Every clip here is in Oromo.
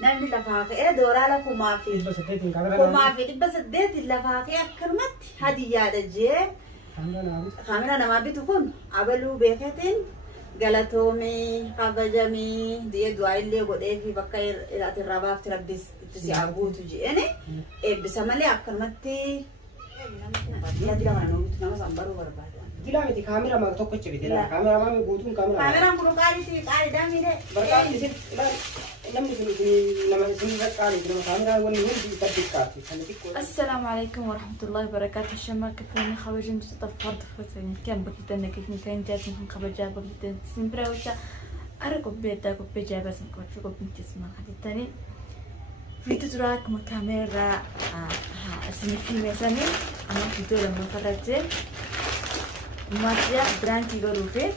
نعم لفاقة دورا لكم ما في وما في بس الديت اللفاقة كلمت هذه يا رجال خامنا أنا ما بتكون عبلو بيكتين قالتومي خبجمي دي دعاء اللي قد إيه في بكير إلى الرباط تربيس تسيعبو تجي يعني إيه بسمالي أكلمتي لا دي لما نوم تنام سامبارو برباد Gila miti kamera mak toko cebit lah. Kamera mami gudung kamera. Kamera perlu kali sih kali dah mire. Berkali sih. Nama sini nama sini kali. Nama kamera wani wani di tabik kaki. السلام عليكم ورحمة الله وبركاته. الشمال كفيني خبرجين مستطف فرد فتني كم بكتنا كيفني كان جالس من خبر جاب بكتنا سمبرا وشا أركب بيتا كوب بيجا بس نكون في كوب نتسمع هذه التاني في تدرك مكاميرا اسمي في مسامي أنا في دولة من فرتين ماتيا برانكي غروفي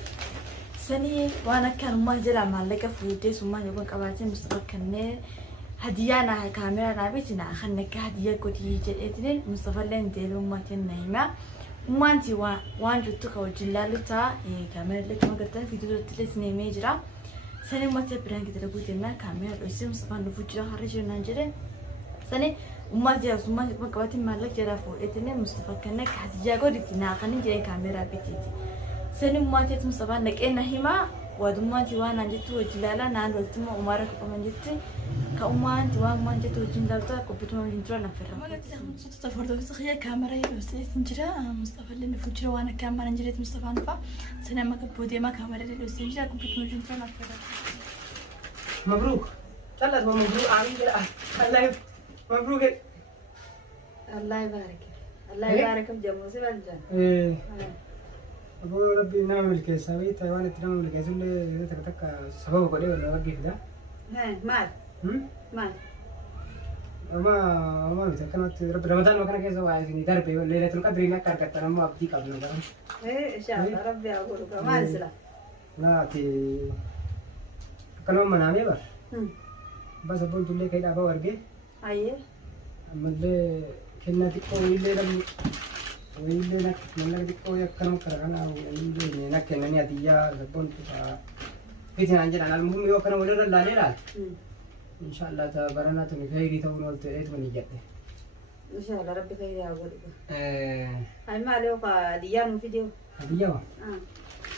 سني وانا كان ما جرى مالك فوتيس وما يبغى كباتين مستقبل كنّي هدية أنا كاميرا نابتنا خلنا كهدية كتير جدًا مستقبل لين ديلو ماتين نايمة وما أنتي وان جتوك وجلالو تا كاميرا لك ما قلتن في دولة تلس نيميجرا سني ماتيا برانكي تلقوتنا كاميرا رئيسي مستقبل نفوجرا خارجي نانجرين سني وما جاء وما يبغى كباتين مالك جرى فوتيتنا مستقبل كنا كهدية كتير خلنا جاي كاميرا بتيجي سني ماتيا مستقبل لك إنه هما ودمانتي وانا جتو وجلالا نان ولتما عمارة كمان جتي كأمانتي وانا جتو وجلالتا كوبتما وجنترا نفرا. ما قلت لهم صوت تفرد وسخية كاميرا يلوسي تنجرا مصطفى اللي نفجرا وانا كاميرا نجريت مصطفى نفا سنة ما كبودي ما كاميرا يلوسي نجرا كوبتما وجنترا نفرا. مبروك. ثلاث مبروك عامل كده. الله مبروك. الله يبارك. الله يبارك في جموسي بالجان. أبو ربي نعم الكيس هاي تايوان تنام الكيس اللي تكتك سبب قليل ولا وقف ده؟ مال. مال. ما بيتكلم رب رمضان ما كان كيس هو عايزني دربي ليلة القدر هناك كاركت أنا ما أبدي قبل رمضان. إيه إن شاء الله ربي أقولك ما نزله. لا تي كلام منامي بس. بس أقول تقول لي كيدا أبغى أرجع. أيه. أمد كنا تكون الليلة ويلي لك من لك دكتور يكرم كرنا ويلي لك كنني أديا زبون تبا بيتنا عندنا على المهم يوكنا ولا لا لا إن شاء الله تبارنا تمكيري تقول ولتريت ونجته إن شاء الله ربي خير يا أولي هاي ما له كديا من فيديو هدية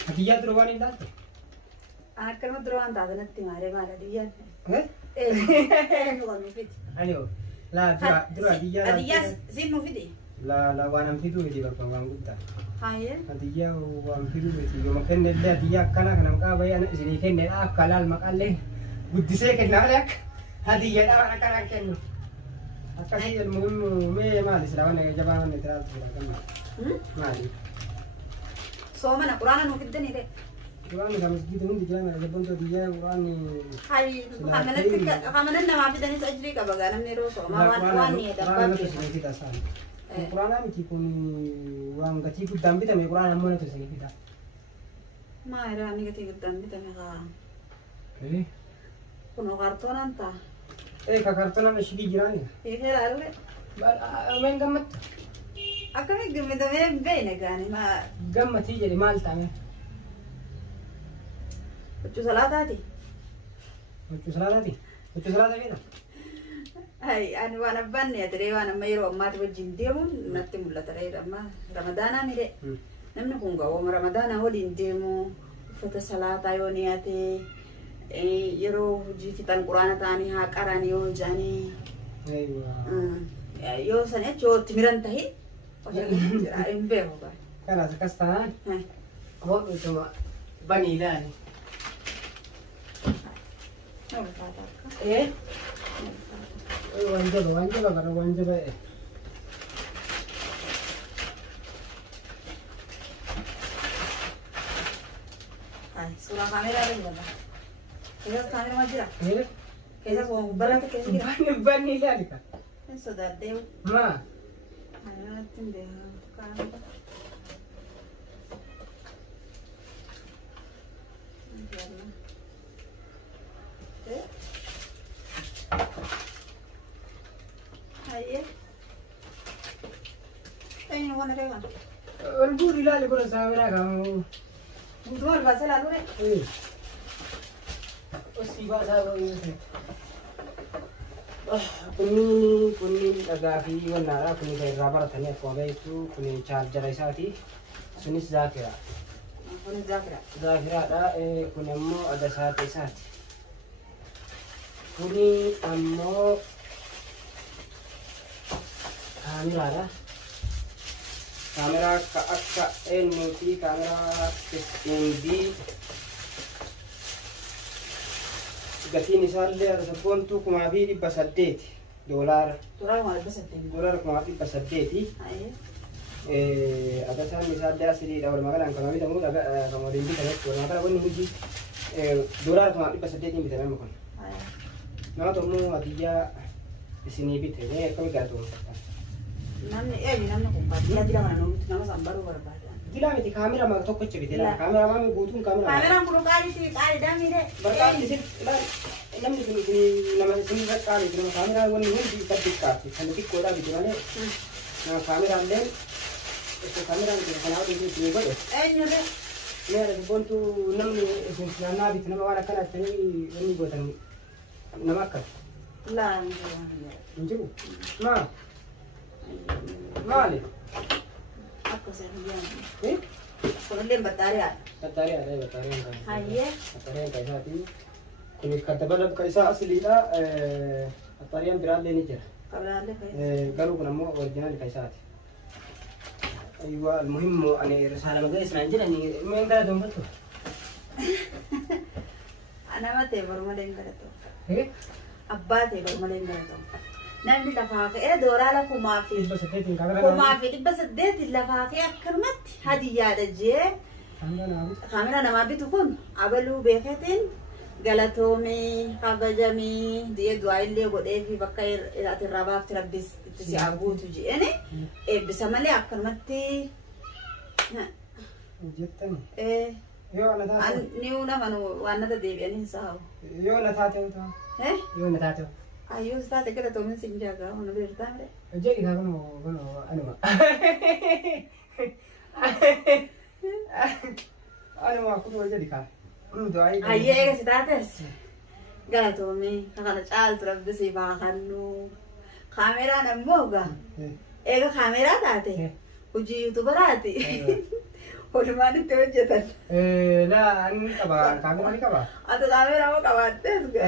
هدية درواني لا أنا كلمة دروان تادنا تمارة ما له ديا إيه نقول من فيديو أيوه لا درو هدية زين من فيديو لا وانا مفيدو دي بقى وان قلت هاي هدية ومفيدو دي يوم كان اللي هدية كنا مقابل أنا زين كان أكل المقال له بدي سيك نالك هدية أنا كنا أكثر المهم ما لسه وانا جبان نتراض ما لي صومنا قرآن نوكدني ده قرآن كم مسجد من دجانا جبان تو دجاج قرآن هاي خامننا ما بدني سأجري كبعنا منيرو صوما وان نيدا Kurang miti pun orang kecil pun dambi tapi kurang mana tu sini kita. Mana ni kecil dambi tapi kan. Eh? Puno kartonan ta. Kartonan masih di jiran ya? Iya lalu. Main gamat. Aku ni gamat tapi bene kan ma. Gamat sih jadi mal tanya. Baju salah tadi. Baju salah tadi. Baju salah tadi tak? هاي أنا وأنا بني أدري وأنا ما يروح ما توجين ديمون نتي ملا ترى رما رمضان أميرة نمنا كونغا وما رمضان هو ديمو فت صلاة تايونياتي يروح جي في القرآن تاني هاك أراني يو جاني أيوة يو سنة جو تمرن تهي وشغل إمبيه هو كلا سكستان هو بتوع بني لاني إيه وانجبه كرا وانجبه هاي سورة كاميرا ليه كذا كاميرا ما جرا إيه كذا هو بلاتك كذا جرا بني لاني كا سودا ديو ما أنا تنديه كاميرا Aye. Ini mana dia kan? Albur ilah le kono samera kamu. Bukan bahasa lalu ni. Osi bahasa baru ni. Kunni dhagaa fi wannaadha. Kunni kan irraa baratanii akkuma beektu kunni chaarjara isaati. Sunis zaakira. Kun zakira. Zaakiraadha. Kun ammoo adasaati isaati. Kuni ammoo kaameraadha. Kaameraa akka eenyuuti kaameraa 15D. Gatiin isaallee sabboontuu kumaa fi 800 doolaara. Doolaara kumaa fi 800. Adasaan isaallee asiriidha walumaa galaan kan bitamu kan waliin bitametti walumaa gala wanni hundi doolaara kumaa fi 800 bitame kun. Nama tommoo hadiyyaa isinii bite mee akkami gaatoo? Namni kun baadiyyaa jira mana nama sambaruu barbaada. Gila miti kaamera mak tokkocha bite la kaamera maami guutuun kaamera. Kaameraan kun qaaliidhaa miire. Barbaadni isin namni kun nama isin qaali nama kaameraa wanni hundi xiqqaati kan xiqqoodhaa bite malee nama kaameraallee kaameraan kun kanaa waliin isin godhe. Eenyurre? Meera bontu namni isin naannaa bite nama waan akkana attanii wanni gootan nama akka. Laa hin jiru. Maali? Aku sendirian. Kemudian baterai. Baterai ada baterai yang kan. Haye. Baterai yang kaisa itu. Ini kata balap kaisa asli dah. Baterai yang berat ni je. Berat kaisa. Kalau kuna mau original kaisa. Aywa, المهم أنا رسالة مجلس عندنا إني ما ينقدر دوم بتو. أنا ما تبر ما ينقدر تو. إيه؟ أبا تبر ما ينقدر تو. Namni lafaa ka'ee dooraala kumaa fi dhibba saddeeti lafaa ka'ee akkanumatti hadiyyaadha jee kaamera namaa bitu kun abaluu beekatiin galatoomii kabajamii di'ee du'aa illee godhee fi bakka ati irraa baafti rabbis itti si aguutu jeeni eebbisa malee akkanumatti niu nama waan nata deebi'anii hin sa'u. Yoo na taatee yoo na taatee. Ayo state che la tomi sin jaga, una verità. Jadi kan anu. Anu aku tu jadi kan. Doai. Aye ke status. Gala tomi, kana chal terus bisi bahanu. Kamera namoga. Ega kamera tate. Uji youtuber ati. Hormani te jetan. La anu kaba, kamera ni kaba. Atau kamera mau kabates ga.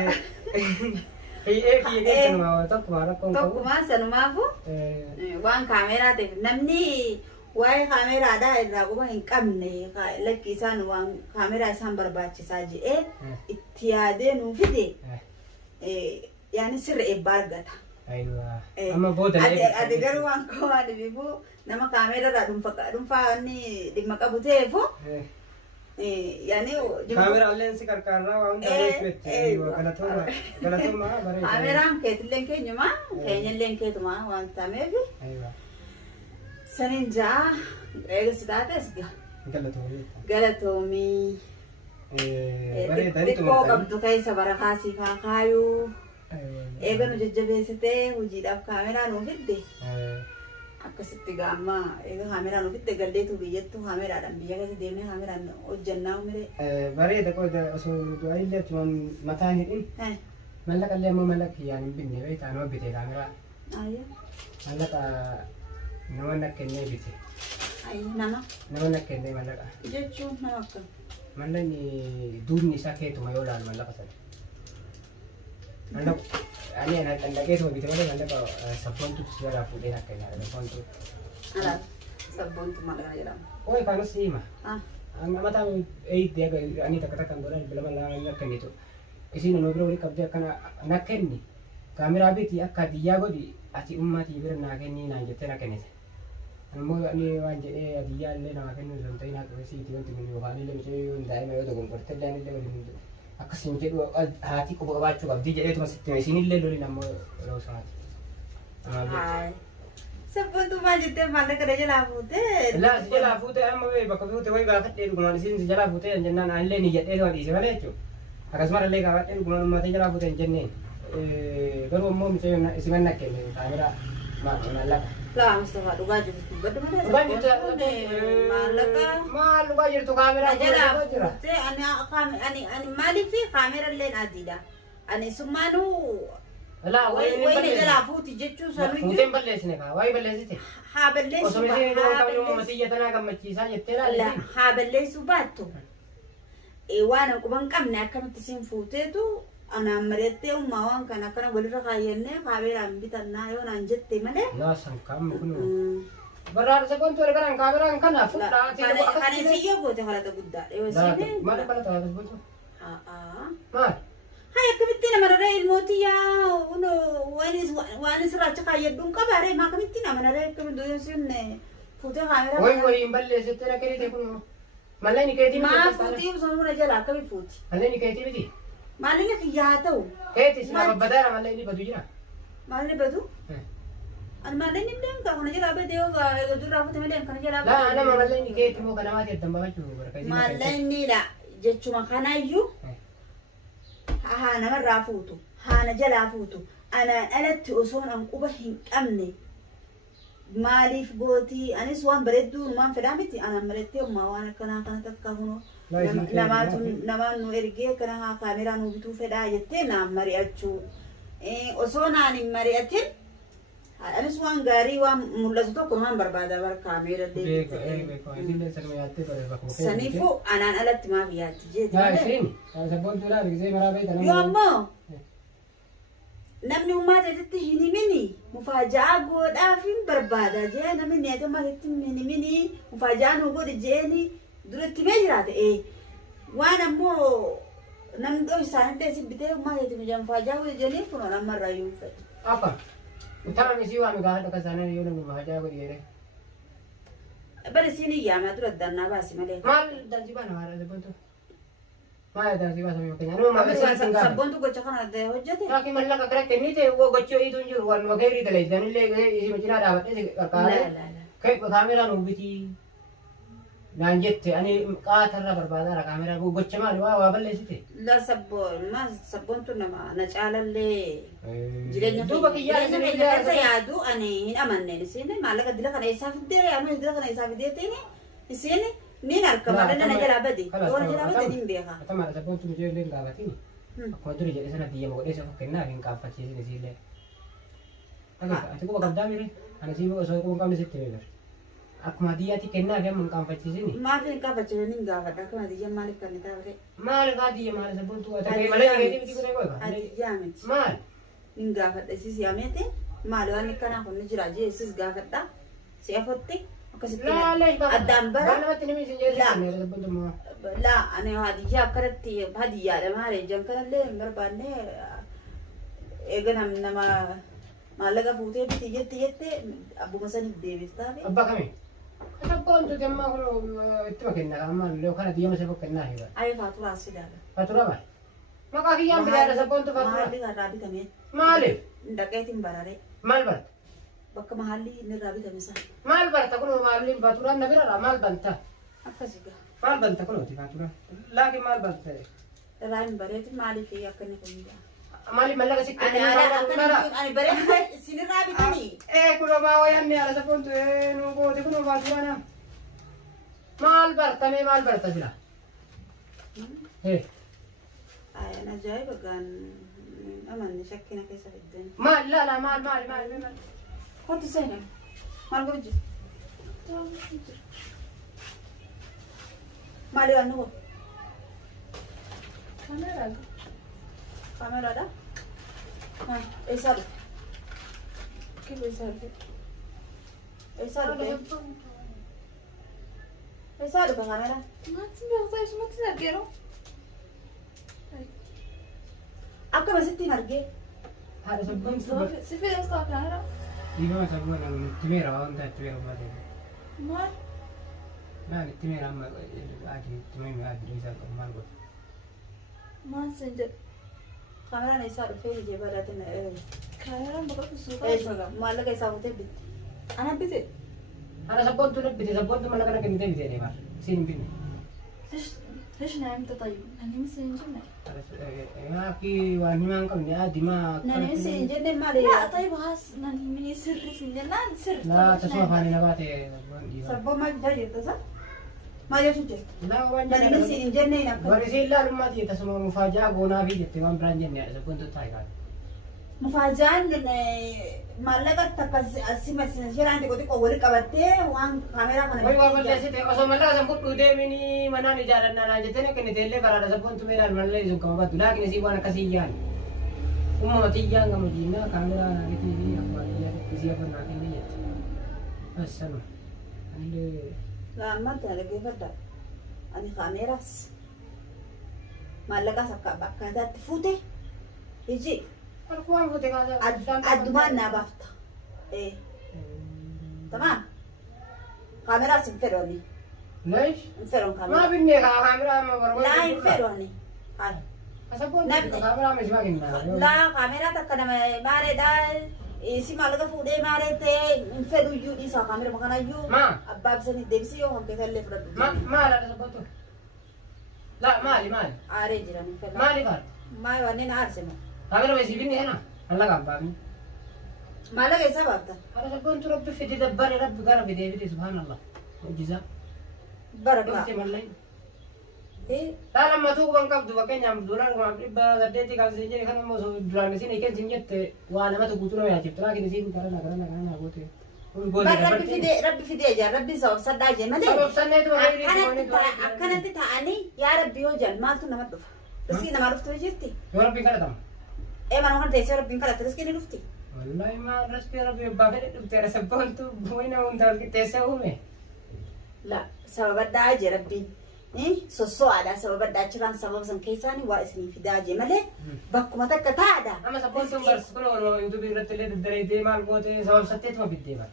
Tokko sanumaafu waan kaameraa ta'eef namni waa'ee kaameraadhaa irraa quba hin qabne lakki isaan waan kaameraa isaan barbaachisaa jedhee itti yaadee nuu fide yaani sirra eebbaa argata. Ati garuu waan komaa dhibifu nama kaamerarraa dhuunfaa inni dhimma qabu ta'eefu yani kamera lens karkarra waan galatoma kameraan keetilleen keenyuma keenyalleen keetuma waan tameef sanin jaa eegsidates galatoomii xiqqoo qabdu keessa barakaa siifaa kaayuu eega nu jajjabeessitee hojiidhaaf kaameraa nuu fidde akkasitti gaamma eega kaameraa nu fidde galleetu biyyattu kaameraadhaan biyya keessa deemnee kaameraan hojjannaa umire. Bareeda qoda osoo du'aa illee tuman mataan hidhin. Mallaqa illee ammoo mallaqa kiyyaan hin binne beektaa nama bite kaameraa. Mallaqa nama nakkennee bite. Nama nakkennee mallaqa. Jechuun nama akkam. Mallaqni duubni isaa keetuma yoo ilaalu mallaqa sana. Mallaqa ani kan dhaqee tuma bite malee mallaqa sabboontu sigaraa fuudhee akka ilaala sabboontu. Alaal sabboontu mallaqa jedhama. Oi kanus hima. Mataan eeyitti ani takka takkaan godhan bilama lama nakkennitu. Isin nu bira wali qabdee akkana nakkenni kaameraa biti akka hadiyyaa godhi ati ummaatii bira naa kennii naan jettee nakkennite. Ammoo ani waan jedhee hadiyyaa illee nama kennuu osoo hin ta'in akka isiiti wanti kun yookaan illee mishee yoo hin daa'ima yoo dogonkortee illee illee waliin akkasiin jedhu haati quba qabaachuu qabdi jedheetuma sitti isinillee loliin ammoo yeroo isaati. Sabboontu maal jettee maallaqa jalaa fuutee? Laa si jalaa fuutee amma bakka fuutee wayi gaafadhee dhugumaan isin si jalaa fuutee jennaan anillee ni jedhee waan dhiise malee jechuudha. Akkasumas illee gaafadhee dhugumaan uummatee jalaa fuutee hin jenneen. Garuu ammoo mishee isiman nakkenne kaameraa maallaqa. Laa Mustafaa dhugaa jirtu badda malee. Dhugaa jirtu maallaqa. Maal dhugaa jirtu kaameraa jalaa fuutee ani maaliif kaamera illee adiidha. Ani summaanuu لا وين جلا فوتي جتشو سانو فوتين بلسني كا واي بلسيتي ها بلسو وسمسي كم يوم مسيجة تنا كم مچيسا يتلا لا ها بلسو باتو وانا كمان كم ناكم تسين فوتيتو أنا مريتي وما وان كنا بقول رخاينة كابير عم بيتنا يو نانجت ماله لا سمكام كنو برار سكون توري كنا كابير كنا فوتا كان سيجي بوته هلا تبدا لا ما تبلا تهذا بوته ما هاي كمتنا مرة الموتيا ونو وانس راجع كايدون كبارة ما كمتنا مرة كم دويسون فوته كابير وين بلس ترى كريتي كنو مالني كيتي ما فوتي وصلنا رجلا كم فوتي مالني كيتي بدي مالني كياتو كيتي سما بدار مالني بدو جنا مالني بدو أنا مالني بدين كنا جلا بديو كدور رافت مالني كنا جلا لا أنا ما مالني كيتي مو كنا ما تيتم بقى مالني لا جتشو ما خنا يجو هانا مرة فوتو هانا جلا فوتو أنا تأصون أم أبهن أمني مالي في بوتي أنا سوان بردو نمان فلامتي أنا مرتي وما وانا كنا تكهونو نما نو إرجع كنا كاميرا نو بتو فدا يتي نام مرياتشو أصون أنا مرياتين أنا سوان غاري وملزتو كمان بربادا بر كاميرا دي سنيفو أنا ألت ما فياتي جد لا شيني أنا سبون تلا رجزي مرا بيت أنا يومو نمني وما تتهيني مني مفاجأة بود أفين بربادا جي نمني أتو ما تتهيني مني مفاجأة نقول جيني درت مجرات إيه وأنا مو نمدو سانة تسي بتاعي ما تتهيني مفاجأة وجيني كنا نمر يوم فت apa utama misiwa amegahada kazana yule mmahaja bari yere bari sini ya ma tura danna ba si male mal danjiba na mara de bonto ma danjiba sami kenya no ma besi singa sabontu go chakana de hojjate taki malla ka kra kenite wo gocho idun jur wan wagairi dale danile isi machina da bate kakare kai kamera no biti nanjette ani qatarra barbada ra kamera go gocho ma wa balle site la sabbo ma sabontu na ma na chalalle jirenya duba kiya ne sayadu ani hin amanne sine malaga dila kana isafide anu dila kana isafide tini sine ni narkama na jala badi wala jala badi dimbeha atama sabontu mujhe le ngawati ko duri je sana diya mo desa kenna hin ka fachi ni sile aga ati ko kabda mire ana sibo so ko kam sitte me akuma diya ti kenna ga mun kam fachi ni ma fin ka fachi ni ngawa da kuma diya malik kan ta bare mal ga diya mal sabontu ata ke male ke ti ko ko ati jamit mal ngawa da sisi amete mal wani kana ko ni jira je sis gawa da se afotti لا ليش الدمبر أنا ما تنمي سنجد لا أنا هدية كرتي هدية لما رجع كنا ليه مربانة إيجان هم نما ما لقى فوتي بتيجي أبو مسني ديفيس تابي أبا كمي أنا كنت جمع كلو اتفقنا أما لو كان ديوم سبقنا هيدا أي فاتورة أصيلة فاتورة ما كاكي يوم بيجي سبقنا فاتورة ما رابي كمين مالي دكتين براري مال برد بك محلي نرابي كميسا مال برد تقولوا مالي فاتورة نبيرا مال بنتا أكاسيكا مال بنتا كلو تي فاتورة لكن مال بنتا رايم بريت مالي في أكني كمية مالي ملك سكت أنا بريت سنين رابي تاني إيه كلو ما وياني على سبقنا نوبو تكونوا فاتورة مال برتا مي مال برتا سلا إيه أنا جاي بقان أمان شكينا كيسا في الدنيا مال لا مال كنت سينا مال قبجي مالي وانو كاميرا دا ها اي صار كيف اي صار كاميرا ما تنقرو أكا ما ستي مرقي هذا سبب سيفي أصلا كاميرا إيمان سبب أنا تميرا أنت تميرا ما تبي ما لا تميرا ما عادي تميرا عادي ليس ما نقول ما سنجد كاميرا نيسار فيه جباراتنا كاميرا بقى في السوق ايش بقى ما لقى يساوي تبي أنا بدي أنا سبب تنبتي سبب ما لقى كنتي بدي أنا سين بيني ليش نعمت طيب أنا مسين جنة يا أخي وأنا ما أنكم يا دماغ ناني سنجد ما لي لا طيب هاس ناني مني سر سنجد لا سر لا تسمع فاني نباتي سبب ما جاي تصل ما جاي شو لا وين ناني سنجد نينا ورسيل لا لما تيجي تسمع مفاجأة قونا في جت ما برانجين يا سبب أنت تايكان مفاجأة مالك تكاسي شيران تقولي قولي كبرتة وان كاميرا كنا وي وابل جالسة أصلا ملا سبوت ودي مني منا نجارنا ناجتنا كني تلي برا سبوت تمير الملا يزوج كم بات لكن نسيبنا كسيان أمم تيجان كم جينا كاميرا نكتي في أخبارية كسيا فرنا كني بس سلام لا ما تلاقي فردا أنا كاميراس مالك سكا بكذا تفوتي يجي الكوان فوتي كذا أدمان نبافتا إيه تمام كاميرا سنفروني ليش؟ انفرون كاميرا ما بني كاميرا ما برا لا انفروني هاي أسبوع نبني. كاميرا مش باقينا لا كاميرا تكنا ماري دا isi malaga fuudhee maalee ta'ee hin fedhu iyyuu dhiisaa kaamera makana iyyuu Ma. abbaa bisanii deebisee yoo hanqee tallee fudhadhu. maal ada sabatu la maali Aaree jiran hin fedhu. maali faat Maal wanneen aarse moo? kamera waysi binni hena alla gabbaabi Maallaqa isaa baaftan? ada sabbantu rabbi fidi dabbare rabbi gara fide fide subhanallah mujiza Baraka. dofte mallai Eh la lamma tu ban qabdu bakenya duran ma dibba gaddeti kan sinje kan mo so duran sin iken sinjette wa lama tu kutuna ya chitra kin sin karana gote rabbi fidee jira rabbi sabab saddaa jee malee. sabab sanne tu Akkanatti ta'anii yaa rabbi yoo jedhan maaltu nama dhufa? Riskii namaa dhuftu jirti? yo rabbi karatam Manuma kana teessee rabbiin kadhatte riskii ni dhufti? wallahi ma raspi rabbi baafede dubte sabbantu boina unda tesse ume La sababa addaa jee rabbiin. Sosso'aadha sababa addaa jiraan sababa san keessaanii waa isinii fidaa jee malee bakkuma takka taa'aadha. ama sabbantu bars kuno youtube irratti illee daddareetee maal goote sabab satteetuma fiddee bara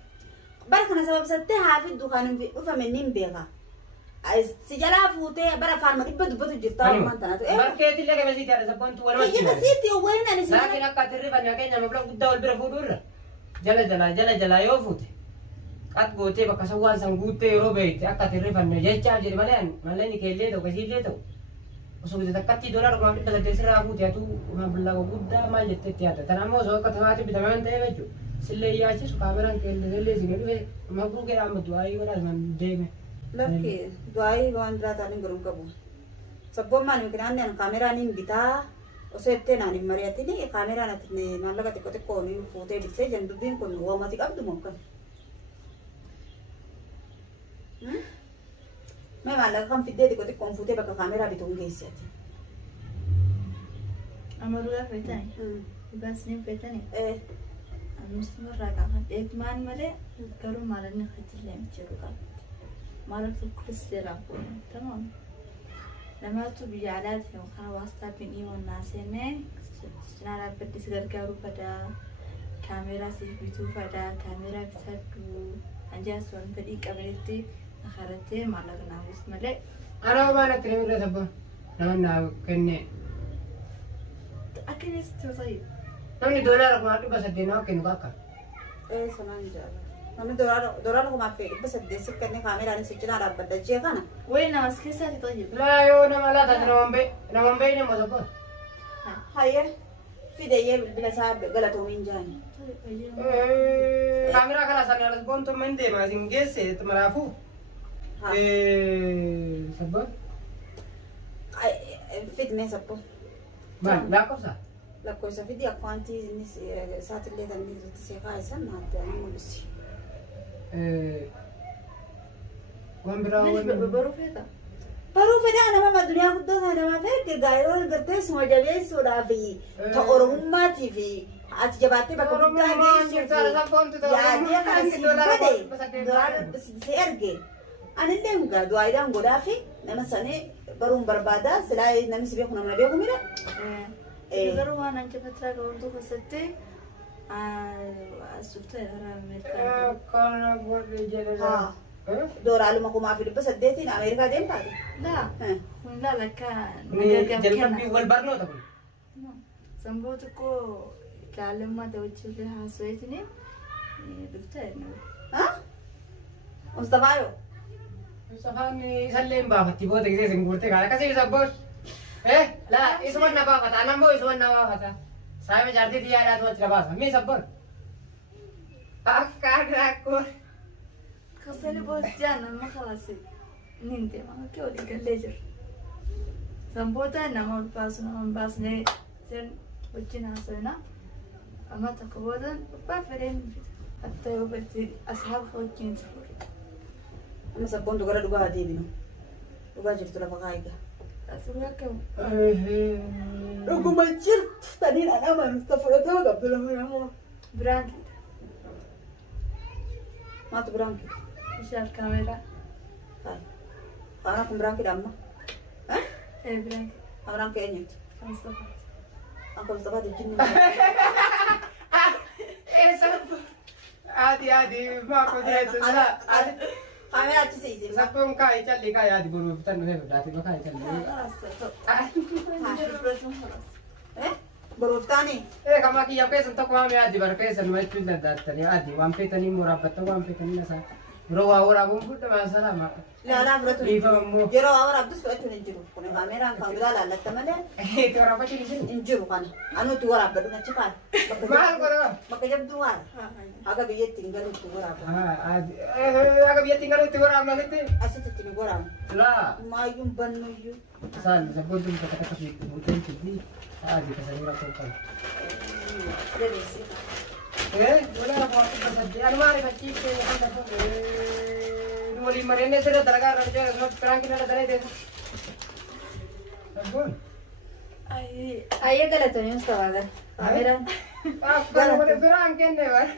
Bara kana sababsattee haa fiddu kan dhufame ni hin beeka. Si jalaa fuutee bara faarma dhibba dubbatu jirta waan tanaatu. barkeetii illee qabasiiti ada sabbantu waluma Kiyyata siitti waliin ani si laakiin akka tirrifanyaa keenya mabla guddaa wal bira fuudhu irra jala jalaa yoo fuute qat gootee bakka sawwaan san guuttee yeroo beekte akka tirrifanne jechaa jedhe malee mallayni keellee ta'u kasiillee ta'u osoo bita takkatti doolaar kuma dhibba saddeet sirraa fuute atu mablaa guddaa maal jetteetti yaadda kana ammoo osoo akka tasaati bitaman ta'e jechuudha sillee yaachisu kaameraan keellee si dhufe mabruu jedhaa amma du'aayii godhaas man deeme. Lakki du'aayii waan biraa ta'anii godhuun qabu. Sabboommaan yookiin aan kaameraan hin bitaa osoo ittee naan hin mari'atini kaameraan ati maallaqa xiqqoo xiqqoo ni fuutee bittee jan dubbiin kun woomati qabdu moo akkami? Mee maallaqa kan fiddee xiqqoo xiqqoon fuutee bakka kaameraa bituun geessi ati. Amaruudhaaf feetanii baasnee feetanii Eh muslimarraa qaaman eegmaan malee garuu maalanni hajjillee mijeeru qabu. Maalatu kiristeeraan fuudhan tamam. Namaatu biyya alaatti yookaan waastaappiin dhiiboon naaseenee cinaa dhaabbadde si gargaaruu fadaa kaameeraa siif bituu fadaa kaameeraa bitadhu anjaas waan fedhii qabeetti akarattee maallaqa naafus malee. Ana waan akka irra sabba nama kenne. Akkamitti yoo ta'e. Namni doolaara kuma dhibba saddeet nama kennu akka. sanaan jaalala. Namni doolaara kumaaf fedhi dhibba saddeet si kenne kaameraan si cinaa dhaabbadda jee kana. Wayii namas keessaati ta'e. Laa yoo nama laata nama mbee nama sabba. Hayyee fideeyee bilbila isaa galatoomiin jaani. Kaameraa kana sana alas boontu min deema isin geesse maraafuu. Sabba. Fidnee sabbo. Maal lakkoofsa? Lakkoofsa fidi akkaantii isaatillee kan irratti seeqaa isaan naatti ani mul'isi. Waan biraa waan Baruu feeta. Baruu fedhaa nama addunyaa guddoo sana nama fedhe gaayoo gartee suma jabeessuudhaa fi ta Oromummaatii fi ati jabaattee bakka guddaa geessuuf yaadee kana si godhe doolaara si erge. Anillee mugaa du'aayidhaan godhaa fi nama sanii baruun barbaada silaa namni si beeku nama beeku mira. Garuu waan anjifatiraa gabaabduu keessatti asirratti irraa Ameerikaa. Kana godhe jedhama. Dooraaluma kumaa fi dhibba saddeetiin Ameerikaa deemtaati. Laa. Kun laala akka jalqabbii wal barnoota kun. Samboo tokko ilaalummaa ta'uutti haasawetini dhuftee. Mustafaayo. Mustafaan isallee hin baafatti booda gisee isin guurtee kaala akkasii sabboon. Laa isuman na baafata anammoo isuman na baafata. Saayima jaartii xiyyaadhaatu achi na baasa. Mii sabboon. Akka akkoo. Kasani booddee nama kalaase niin deema akka walii gallee jiru. Samboota nama ulfaasu nama hin baasnee sen wajjin haasawina. أما تقبضن بافرين حتى يوبت أصحاب خوتين تفور أنا سبون تقرأ دوبها دي بينو دوبها جرت ولا بقايقة أسرعك رغم جرت تانين أنا ما نستفرد ما قبل ما براند ما تبرانك إيش الكاميرا أنا كم برانك دامma إيه براند أنا كأنيت مصطفى أنا مصطفى الجن إيه سب عادي ما قدرت لا كاميرا تسيسي سبون كاي تلي كاي عادي بروف تنو هيك داتي ما كاي تلي بروف تاني إيه كما كي يبكي سنتك وام عادي بركي سنو هيك تلي داتني عادي وام في تاني مرابط وام في تاني نسا روى ورا بوم كده ما سلام لا برتو يفهموا جرو أمر عبد السويت ننجرو كنا كاميرا كان لا لا تمنى إيه ترى بتشي نسين ننجرو كان أنا تورا بدو نشكال ما أقول ما كجب دوار أكا بيجي تينغالو تورا عادي أنا بيجي تيجي تورا ما كنت أسيت تينغورا لا ما يوم بنو يو سال سبون تم كتكتك في ممكن تدي عادي كسرنا توكل إيه ولا أبغى بس أنا ما أعرف أكيد نولي مرينا سيرة درجة رجع ما فرانك نلا درجة سبون أي غلط है उसका वाला मेरा आपका बोले فرانك إنने वाला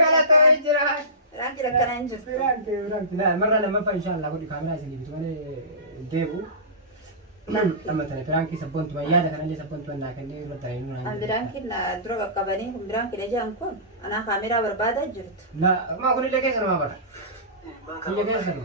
غلط है इजरा فرانك रखना है जिस فرانك لا مرة لما فا إن شاء الله أقول كاميرا زي اللي بتواني ديبو نعم لما ترى فرانك سبون تما يا ده كان اللي سبون تما كان اللي بتاعينه فرانك لا دروغ كباني فرانك لجا أنكون أنا كاميرا بربادة جرت لا ما أقول لك إيش أنا ما برا هي كيف سنو